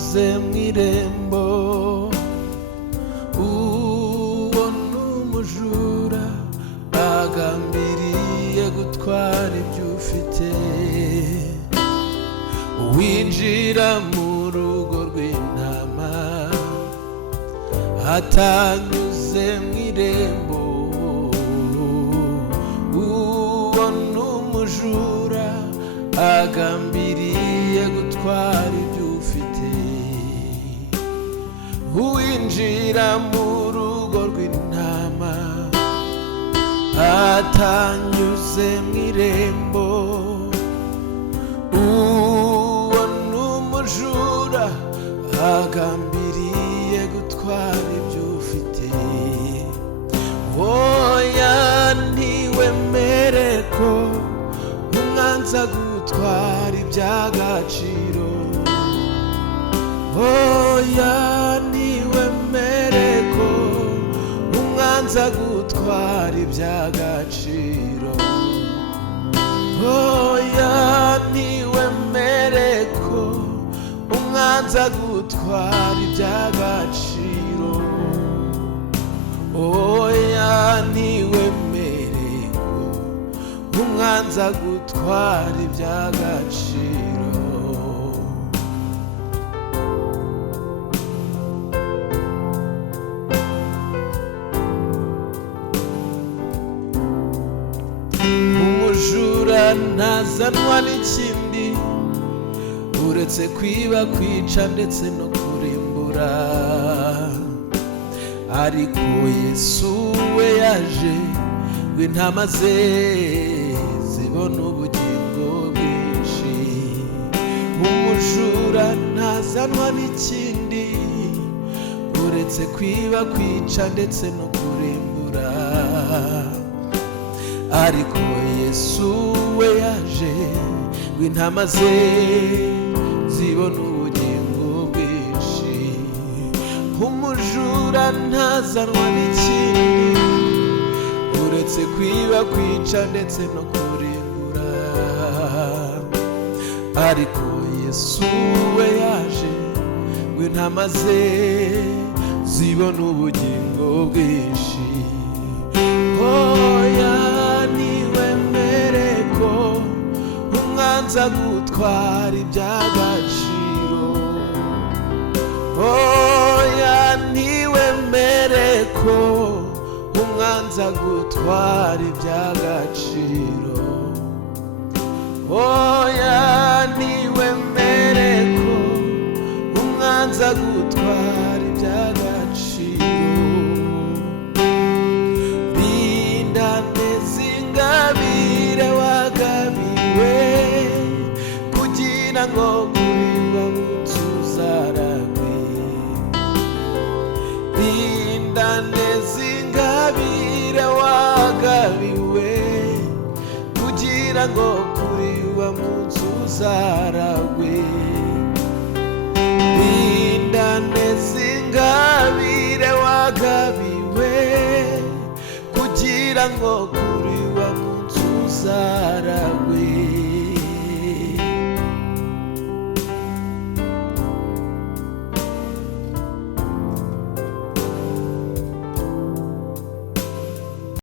atanyuze mw'irembo, uwo n'umujura agambiriye gutwara ibyo ufite. Winjira mu rugo rw'intama atanyuze mw'irembo, uwo n'umujura agambiriye gutwara ibyo ufite. Winjira mu rugo rw'intama atanyuze mw'irembo, uwo n'umujura agambiriye gutwara ibyo ufite. Oya ntiwemere ko umwanza gutwara iby'agaciro. Oya ntiwemere ko umwanza gutwara iby'agaciro. Oya ntiwemere ko umwanza gutwara iby'agaciro. Oya ntiwemere ko umwanza gutwara iby'agaciro. Umujura ntazanwa n'ikindi uretse kwiba, kwica ndetse no kurimbura. Ariko Yesu we yaje ngo intama ze zibone ubugingo bwinshi. Umujura ntazanwa n'ikindi uretse kwiba, kwica ndetse no kurimbura. Ariko Yesu we yaje ngo intama ze zibone ubugingo bwinshi. Umujura ntazanwa n'ikindi uretse kwiba, kwica ndetse no kurimbura. Ariko Yesu we yaje ngo intama ze zibone ubugingo bwinshi. Oya ntiwemere ko umwanza gutwara iby'agaciro. Oya ntiwemere ko umwanza gutwara iby'agaciro. Oya ntiwemere ko umwanza gutwara iby'agaciro. Rinda neza ingabire wagabiwe, kugira ngo kuri wa munsi uzaragwe. Rinda neza ingabire wagabiwe, kugira ngo kuri wa munsi uzaragwe. Rinda neza ingabire wagabiwe, kugira ngo kuri wa munsi uzaragwe.